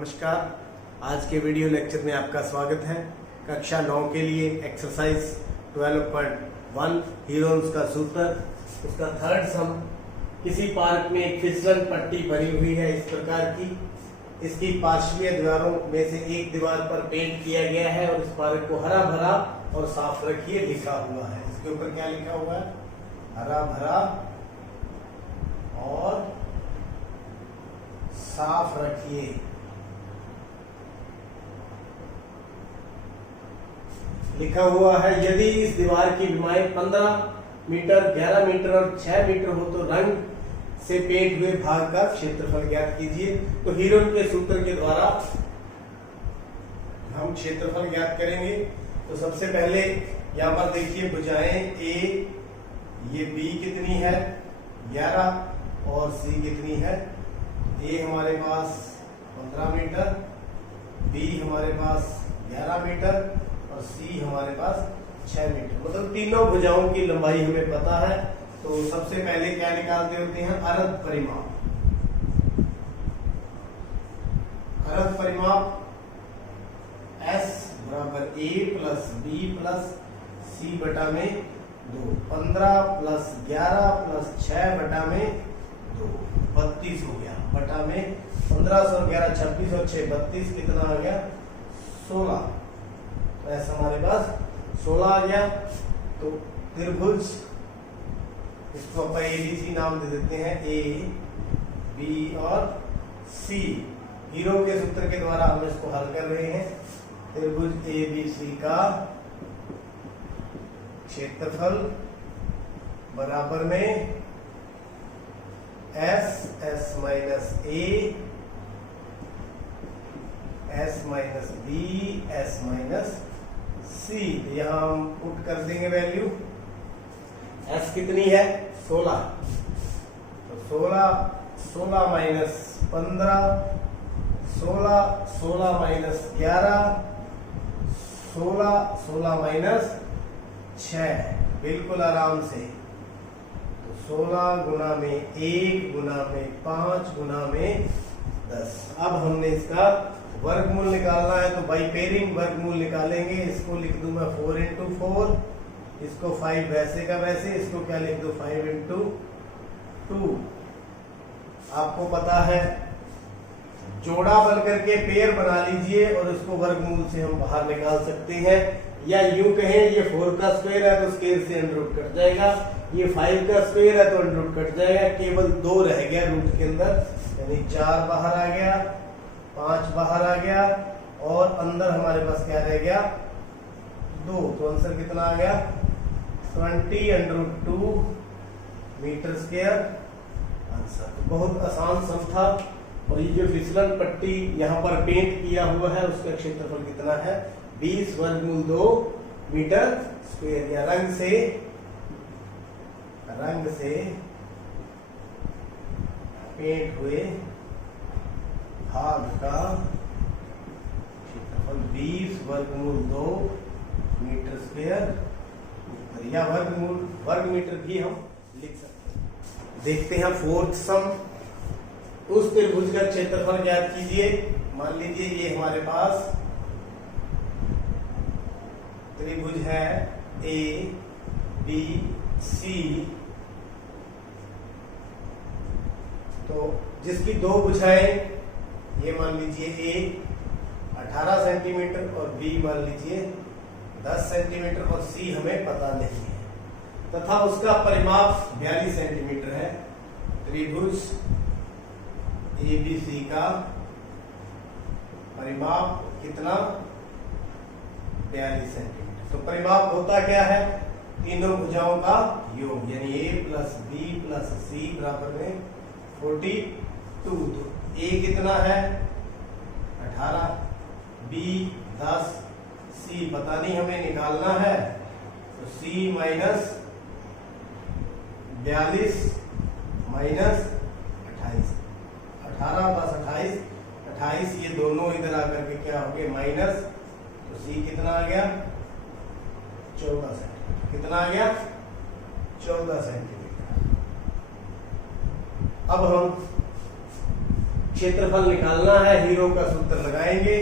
नमस्कार। आज के वीडियो लेक्चर में आपका स्वागत है। कक्षा 9 के लिए एक्सरसाइज 12.1 हीरोन्स का सूत्र, उसका थर्ड सम। किसी पार्क में एक फिसलन पट्टी बनी हुई है इस प्रकार की। इसकी पार्श्वीय दीवारों में से एक दीवार पर पेंट किया गया है और इस पार्क को हरा भरा और साफ रखिए लिखा हुआ है। इसके ऊपर क्या लिखा हुआ है? हरा भरा और साफ रखिए। लिखा हुआ है यदि इस दीवार की लंबाई 15 मीटर, 11 मीटर और 6 मीटर हो तो रंग से पेंट हुए भाग का क्षेत्रफल ज्ञात कीजिए। तो हीरोन के सूत्र के द्वारा हम क्षेत्रफल ज्ञात करेंगे। तो सबसे पहले यहाँ पर देखिए भुजाएं ए, ये बी कितनी है 11 और सी कितनी है, ए हमारे पास 15 मीटर, बी हमारे पास 11 मीटर और सी हमारे पास 6 मीटर। मतलब तीनों भुजाओं की लंबाई हमें पता है। तो सबसे पहले क्या निकालते होते हैं? अर्ध परिमाप। अर्ध परिमाप S बराबर A plus B plus C बटा में 2, 15 प्लस 11 प्लस 6 बटा में 2, 32 हो गया। बटा में 15 और 11 26 और 6 32, कितना आ गया? 16। तो ऐसा हमारे पास 16 आ गया। तो त्रिभुज, इसको अपन ABC नाम दे देते हैं, A, B और C। हीरो के सूत्र के द्वारा हम इसको हल कर रहे हैं। त्रिभुज ABC का क्षेत्रफल बराबर में S minus A, S minus B, S minus C। यहां हम पुट कर देंगे वैल्यू। S कितनी है? 16। तो 16 माइनस 15, 16 माइनस 11, 16 माइनस 6, बिल्कुल आराम से। तो 16 गुना में 1 गुना में 5 गुना में 10। अब हमने इसका वर्गमूल निकालना है, तो बाई पेयरिंग वर्गमूल निकालेंगे। इसको लिख दूं मैं 4 इंटू 4, इसको 5 वैसे का वैसे, इसको क्या लिख दो 5 इंटू 2। आपको पता है जोड़ा बन करके पेयर बना लीजिए और इसको वर्गमूल से हम बाहर निकाल सकते हैं। या यूं कहें ये 4 का स्क्वायर है तो स्क्वायर से अंडर रूट कट जाएगा, ये 5 का स्क्वायर है तो अंडर रूट कट जाएगा, केवल 2 रह गया रूट के अंदर, यानी 4 बाहर आ गया, 5 बाहर आ गया और अंदर हमारे पास क्या रह गया? 2। तो आंसर कितना आ गया? 20 under root 2 metre square answer. बहुत आसान सम था। और ये जो फिसलन पट्टी यहाँ पर पेंट किया हुआ है उसका क्षेत्रफल कितना है? 20 वर्गमूल 2 मीटर स्क्वायर। या रंग से पेंट हुए भाग का क्षेत्रफल 20 वर्गमूल 2 मीटर स्क्वायर। या वर्ग मीटर भी हम लिख सकते हैं। देखते हैं फोर्थ सम। उस त्रिभुज का क्षेत्रफल ज्ञात कीजिए। मान लीजिए ये हमारे पास त्रिभुज है A, B, C। तो जिसकी 2 भुजाएं, ये मान लीजिए A 18 सेंटीमीटर और B मान लीजिए 10 सेंटीमीटर और C हमें पता नहीं है, तथा उसका परिमाप 42 सेंटीमीटर है। त्रिभुज ABC का परिमाप कितना? 42 सेंटीमीटर। तो परिमाप होता क्या है? तीनों भुजाओं का योग, यानी A plus B plus C बराबर में 42। तो A कितना है? 18, B 10, C पता नहीं, हमें निकालना है। तो C माइनस 42 माइनस 28, 18 प्लस 28, ये दोनों इधर आकर के क्या हो गए? माइनस। तो C कितना आ गया? 14 सेंटीमीटर। कितना आ गया? 14 सेंटीमीटर। अब हम क्षेत्रफल निकालना है, हीरो का सूत्र लगाएंगे।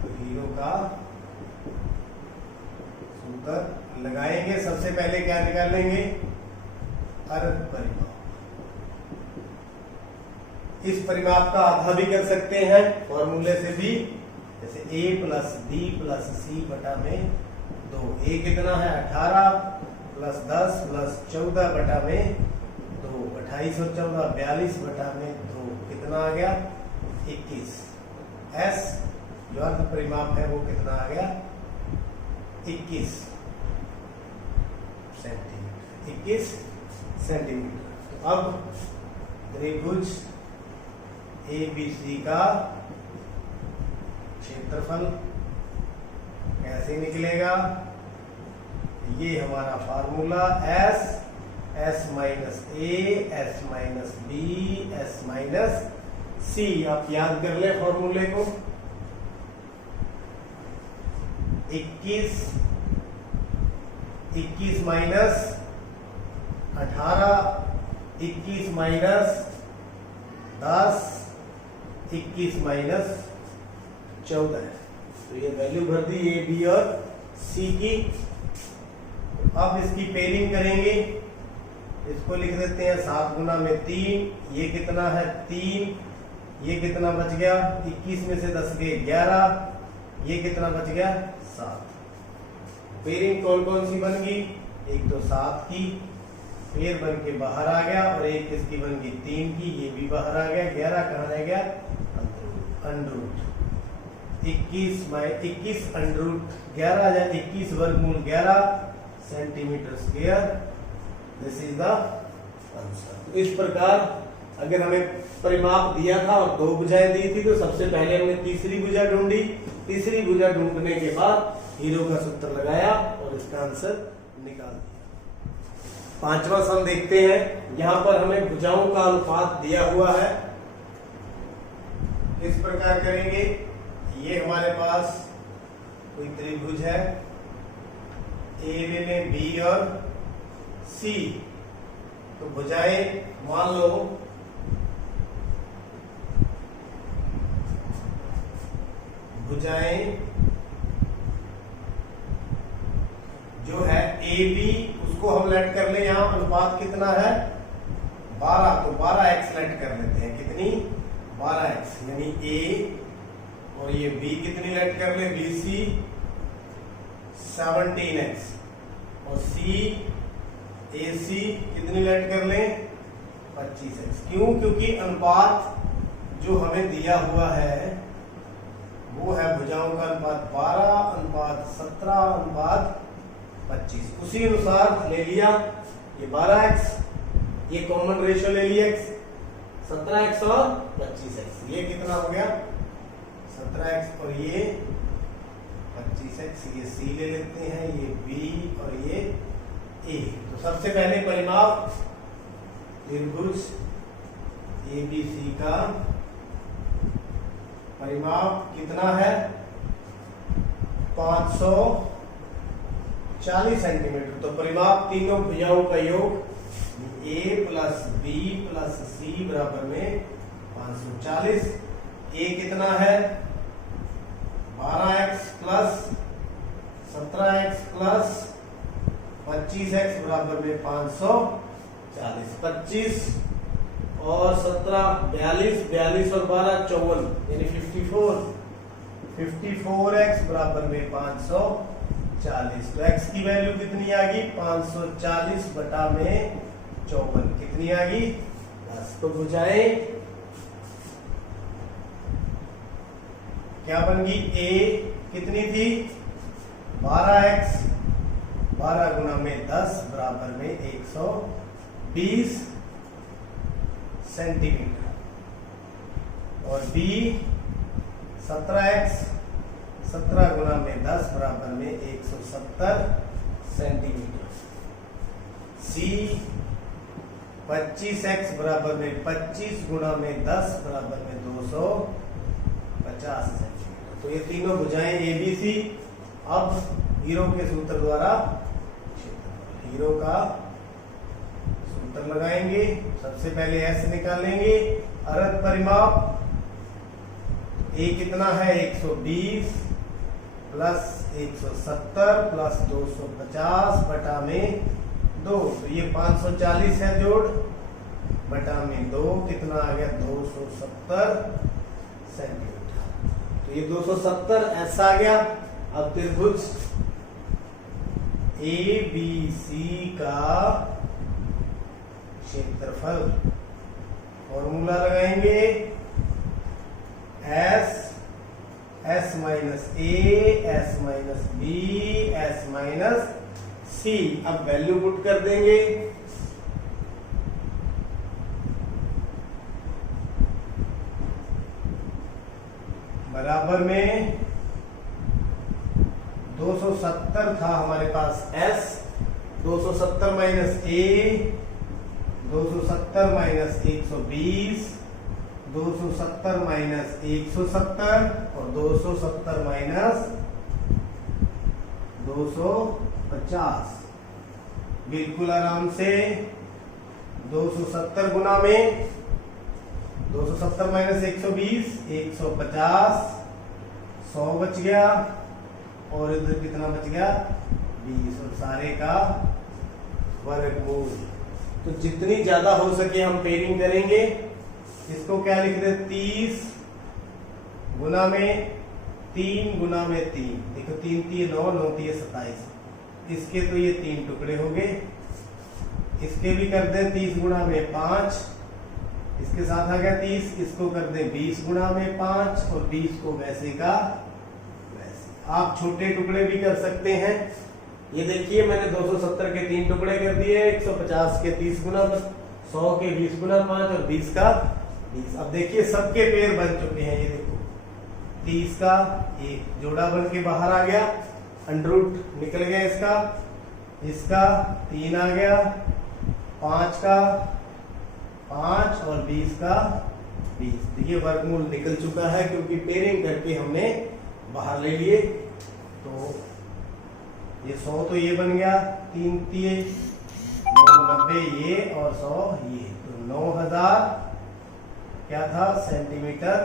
तो हीरो का सूत्र लगाएंगे, सबसे पहले क्या निकालेंगे, अर्ध परिमाप। इस परिमाप का आधा भी कर सकते हैं फॉर्मूले से भी, जैसे a plus b plus c बटा में 2। a कितना है 18 प्लस 10 प्लस 14 बटा में 2, 28 और 14 42 बटा में 2, कितना आ गया 21। s जो अर्ध परिमाप है वो कितना आ गया 21 सेंटीमीटर, 21 सेंटीमीटर। तो अब त्रिभुज ABC का क्षेत्रफल कैसे निकलेगा, ये हमारा formula s minus a, s minus b, s minus c। आप याद कर ले फॉर्मूले को। 21 माइनस 18, 21 माइनस 10, 21 माइनस 14 है। तो ये वैल्यू भर दी ए बी और सी की। अब इसकी पेयरिंग करेंगे, इसको लिख देते हैं 7 गुना में 3, ये कितना है 3, ये कितना बच गया 21 में से 10 गए 11, ये कितना बच गया 7। पेयरिंग कौन कौन सी बन गई, एक तो 7 की फिर बन के बाहर आ गया, और एक किसकी बन गई 3 की, ये भी बाहर आ गया। 11 कहाँ रह गया अंडरूट 21 अंडरूट 11 या 21 वर्गमूल 11 centimetre square. This is the answer. इस प्रकार अगर हमें परिमाप दिया था और 2 भुजाएं दी थी, तो सबसे पहले हमने तीसरी भुजा ढूंढी, तीसरी भुजा ढूंढने के बाद हीरो का सूत्र लगाया और इसका आंसर निकाल दिया। 5वां सम देखते हैं। यहां पर हमें भुजाओं का अनुपात दिया हुआ है, इस प्रकार करेंगे। ये हमारे पास कोई त्रिभुज है, ए ले लें बी और सी। तो भुजाएं मान लो भुजाएं जो है ए बी, उसको हम लेट कर ले। यहां अनुपात कितना है 12, तो 12x लेट कर लेते हैं। कितनी 12x, यानी ए और ये b कितनी लेट कर ले BC 17x, और C AC कितनी लेट कर ले 25x। क्यों, क्योंकि अनुपात जो हमें दिया हुआ है वो है भुजाओं का अनुपात 12, अनुपात 17, अनुपात 25। उसी अनुसार ले लिया ये 12x, ये कॉमन रेशियो ले लिया x 17x और 25x। ये कितना हो गया 17x और ये 25x। ये C ले लेते हैं, ये B और ये A। तो सबसे पहले परिमाप त्रिभुज ABC का परिमाप कितना है 540 सेंटीमीटर। तो परिमाप तीनों भुजाओं का योग A plus B plus C बराबर में 540। A कितना है 12x plus 17x plus 25x बराबर में 540। 25 और 17 42, 42 और 12 54, यानी 54x बराबर में 540। तो x की वैल्यू कितनी आ गई 540 बटा में 54, कितनी आ गई 10। तो भुजाएं क्या बन गई, a कितनी थी 12x, 12 गुना में 10 बराबर में 120 सेंटीमीटर, और b 17x, 17 गुना में 10 बराबर में 170 सेंटीमीटर। c 25x बराबर में 25 गुना में 10 बराबर में 250 सेंटीमीटर। तो ये तीनों भुजाएं ABC। अब हीरो के सूत्र द्वारा, हीरो का सूत्र लगाएंगे। सबसे पहले एस निकालेंगे, अर्ध परिमाप ए कितना है 120 प्लस 170 प्लस 250 बटा में 2, तो ये 540 है जोड़ बटा में 2 कितना आ गया 270 सेंटीमीटर। तो ये 270 ऐसा आ गया। अब त्रिभुज ABC का क्षेत्रफल फॉर्मूला लगाएंगे S minus A S minus B S minus C। अब वैल्यू पुट कर देंगे, बराबर में 270 था हमारे पास S, 270 minus A, 270 minus 120, 270 minus 170 और 270 माइनस 250। बिल्कुल आराम से 270 गुना में 270 माइनस 120 150, 100 बच गया और इधर कितना बच गया 20 और सारे का वर्गमूल। तो जितनी ज्यादा हो सके हम पेयरिंग करेंगे। इसको क्या लिख दे 30 गुना में 3 गुना में 3, देखो 3 3 9 9 3 27। इसके तो ये 3 टुकड़े हो गए। इसके भी कर दे 30 गुना में 5, इसके साथ आ गया 30, इसको कर दे 20 गुना में 5 और 20 को वैसे का वैसे। आप छोटे टुकड़े भी कर सकते हैं। ये देखिए मैंने 270 के 3 टुकड़े कर दिए, 150 के 30 गुना 100 के 20 गुना 5 और 20 का 20। अब देखिए सबके पेड़ बन चुके हैं। ये देखो 30 का एक जोड़ा बन के बाहर आ गया, अंडररूट निकल गया इसका 3 आ गया, 5 का 5 और 20 का 20। देखिए वर्गमूल निकल चुका है क्योंकि पेयरिंग करके हमने बाहर ले लिए। तो ये 100 तो ये बन गया, 3 3 90 ये और 100 ये, तो 9000 क्या था सेंटीमीटर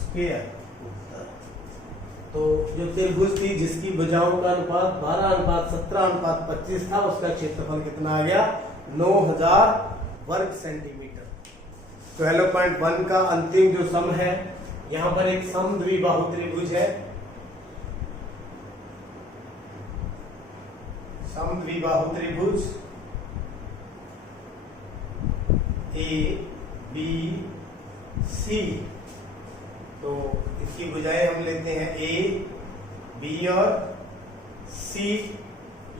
स्क्वायर। तो जो त्रिभुज थी जिसकी भुजाओं का अनुपात 12:17:25 था, उसका क्षेत्रफल कितना आ गया 9000 वर्ग सेंटीमीटर। 12.1 का अंतिम जो सम है, यहां पर एक समद्विबाहु त्रिभुज है। समद्विबाहु त्रिभुज ABC। तो इसकी भुजाएं हम लेते हैं A, B और C,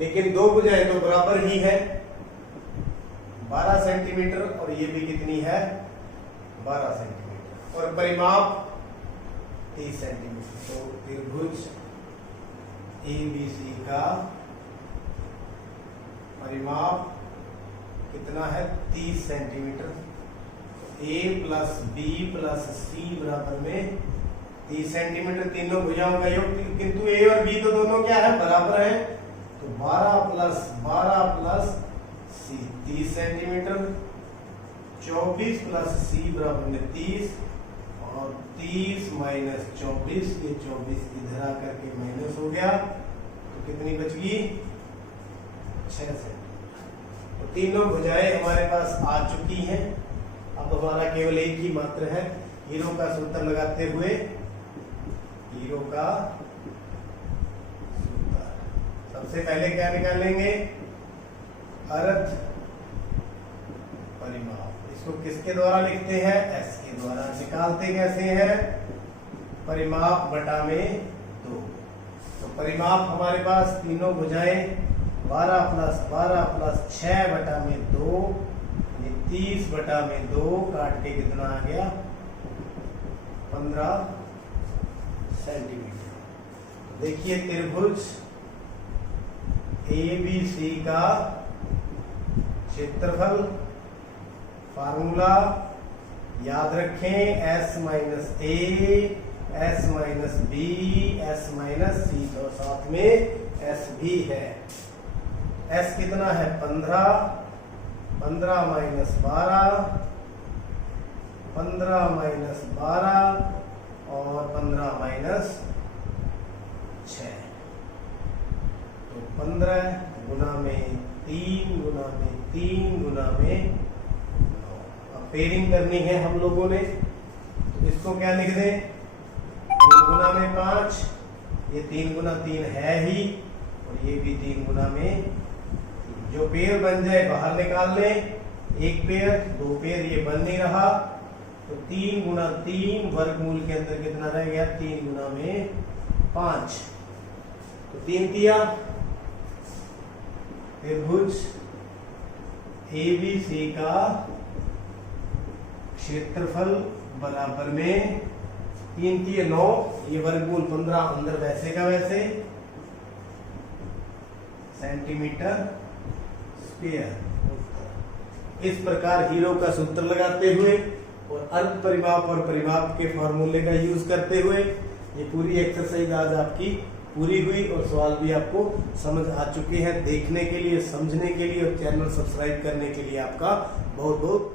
लेकिन दो भुजाएं तो बराबर ही है 12 सेंटीमीटर और ये भी कितनी है 12 सेंटीमीटर और परिमाप 30 सेंटीमीटर। तो त्रिभुज ABC का परिमाप कितना है 30 centimetre. A plus B plus C बराबर में 30 सेंटीमीटर, तीनों भुजाओं का योग, किंतु A और B तो दोनों क्या है बराबर है। तो 12 plus C 30 centimetre, 24 plus C बराबर में 30 और 30 माइनस 24, ये 24 इधर आकर के माइनस हो गया तो कितनी बच गई 6 सेंटीमीटर। तो तीनों भुजाएं हमारे पास आ चुकी हैं। अब हमारा केवल एक ही मात्र है, हीरो का सूत्र लगाते हुए, हीरो का सूत्र। सबसे पहले क्या निकालेंगे अर्ध परिमाप। इसको किसके द्वारा लिखते हैं S के द्वारा। निकालते कैसे हैं परिमाप बटा में 2। तो परिमाप हमारे पास तीनों भुजाएं 12 प्लस 6 बटा में 2, 30 बटा में 2 काट के कितना आ गया 15 सेंटीमीटर। देखिए त्रिभुज ABC का क्षेत्रफल फार्मूला याद रखें S minus A S minus B S minus C, तो साथ में S भी है। S कितना है 15 15 माइनस 12, 15 माइनस 12 और 15 माइनस 6। तो 15 गुना में 3 गुना में 3 गुना में 9। अब पेयरिंग करनी है हम लोगों ने, तो इसको क्या लिख दें? 3 गुना में 5, ये 3 गुना 3 है ही, और ये भी 3 गुना में 3। जो पेयर बन जाए बाहर निकाल लें। एक पेयर, दो पेयर, ये बन नहीं रहा, तो 3 गुना 3 वर्गमूल के अंदर कितना रह गया? 3 गुना में 5। तो 3 किया। त्रिभुज ABC का क्षेत्रफल बराबर में 3 की 9, ये वर्गमूल 15 अंदर वैसे का वैसे सेंटीमीटर स्क्वायर। इस प्रकार हीरो का सूत्र लगाते हुए और अर्ध परिमाप और परिमाप के फॉर्मूले का यूज करते हुए ये पूरी एक्सरसाइज आज आपकी पूरी हुई और सवाल भी आपको समझ आ चुके हैं। देखने के लिए, समझने के लिए और चैनल सब्सक्राइब करने के लिए आपका बहुत बहुत